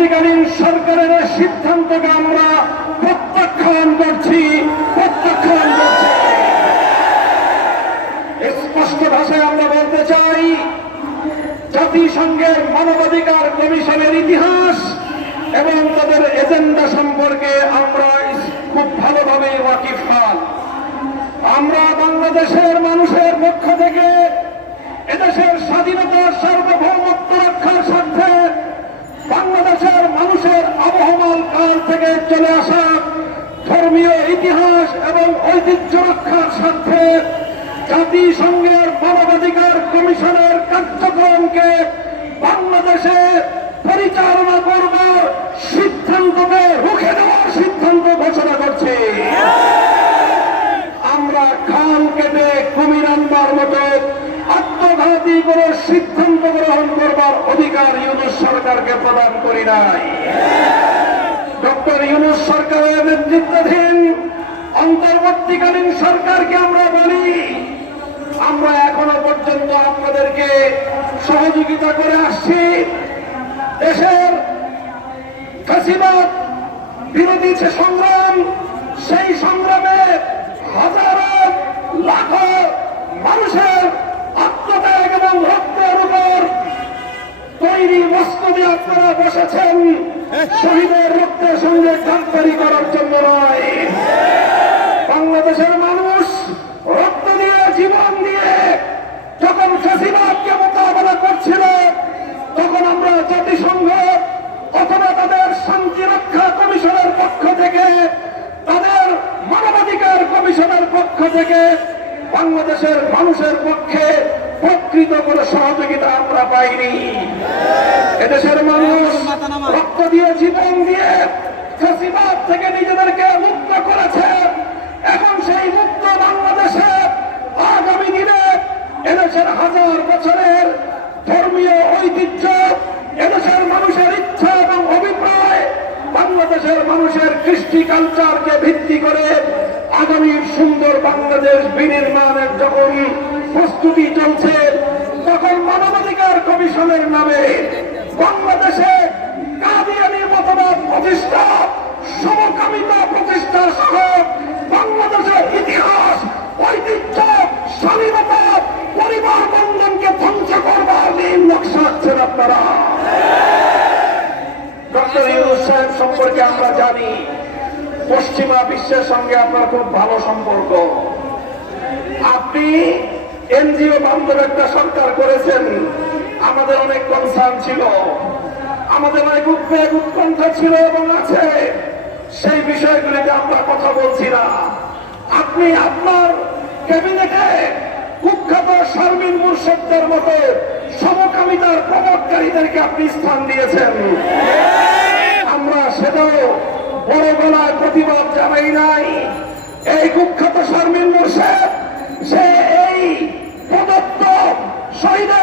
অন্তর্বর্তীকালীন সরকারের সিদ্ধান্তকে আমরা প্রত্যাখ্যান করছি প্রত্যাখ্যান করছি। স্পষ্ট ভাষায় আমরা বলতে চাই, জাতিসংঘের মানবাধিকার কমিশনের ইতিহাস এবং তাদের এজেন্ডা সম্পর্কে আমরা খুব ভালোভাবে ওয়াকিফ হন আমরা বাংলাদেশের মানুষের পক্ষ থেকে এদেশের স্বাধীনতা সার্বভৌমত্ব রক্ষার স্বার্থে বাংলাদেশের মানুষের আবহমান কাল থেকে চলে আসা ধর্মীয় ইতিহাস এবং ঐতিহ্য রক্ষার স্বার্থে জাতিসংঘের মানবাধিকার কমিশনের কার্যক্রমকে বাংলাদেশে পরিচালনা করবার সিদ্ধান্তকে রুখে দেওয়ার সিদ্ধান্ত ঘোষণা করছে। আমরা খান কেটে কুমির আনবার মতো আত্মঘাতী করে সিদ্ধান্ত গ্রহণ করবার অধিকার ইউনুস সরকারকে প্রদান করি নাই। ডক্টর ইউনুস সরকারের নেতৃত্বাধীন অন্তর্বর্তীকালীন সরকারকে আমরা বলি, আমরা এখনও পর্যন্ত আপনাদেরকে সহযোগিতা করে আসছি। দেশের ফাঁসিবাদ বিরোধী যে সংগ্রাম, সেই সংগ্রামে হাজারো লাখ মানুষের আত্মত্যাগ এবং রক্তের উপর তৈরি দিয়ে আপনারা বসেছেন। শহীদের রক্তের সঙ্গে গাদ্দারি করার জন্য নয়। বাংলাদেশের মানুষ রক্ত দিয়ে, জীবন দিয়ে যখন ফাঁসিবাদকে মোকাবেলা করছিল, তখন আমরা জাতিসংঘ, অথবা তাদের শান্তি রক্ষা কমিশনের পক্ষ থেকে, তাদের মানবাধিকার কমিশনের পক্ষ থেকে, বাংলাদেশের মানুষের পক্ষে প্রকৃত করে সহযোগিতা আমরা পাইনি। এদেশের মানুষ রক্ত দিয়ে, জীবন দিয়ে ফাঁসিবাদ থেকে নিজেদেরকে মুক্ত করেছে। এখন সেই মুক্ত বাংলাদেশে আগামী দিনে এদেশের হাজার বছরের ধর্মীয় ঐতিহ্য, এদেশের মানুষের ইচ্ছা এবং অভিপ্রায়, বাংলাদেশের মানুষের কৃষ্টি কালচারকে ভিত্তি করে আগামীর সুন্দর বাংলাদেশ বিনির্মাণের যখন প্রস্তুতি চলছে তখন মানবাধিকার কমিশনের নামে বাংলাদেশে কাদিয়ানি মতবাদ প্রতিষ্ঠা, সমকামিতা প্রতিষ্ঠা সহ বাংলাদেশের ইতিহাস, ঐতিহ্য, স্বাধীনতা পরিবার বন্ধনকে ধ্বংস করবার নীল নকশা আছেন আপনারা। ডক্টর ইউনুস সাহেব সম্পর্কে আমরা জানি, পশ্চিমা বিশ্বের সঙ্গে আপনার খুব ভালো সম্পর্ক। আপনি এনজিও বান্ধব একটা সরকার করেছেন। আমাদের অনেক কনসার্ন ছিল। আমাদের অনেক উদ্বেগ, উৎকণ্ঠা ছিল এবং আছে। সেই বিষয়গুলিতে আমরা কথা বলছি না। আপনি আপনার ক্যাবিনেটে কুখ্যাত শারমিন মুর্শিদদের মতো সমকামিতার প্রবর্তকারীদেরকে আপনি স্থান দিয়েছেন। আমরা সেটাও বড় গলায় প্রতিবাদ জানাই নাই। এই কুখ্যাত শারমিন মুর্শেদ শহীদের রক্তের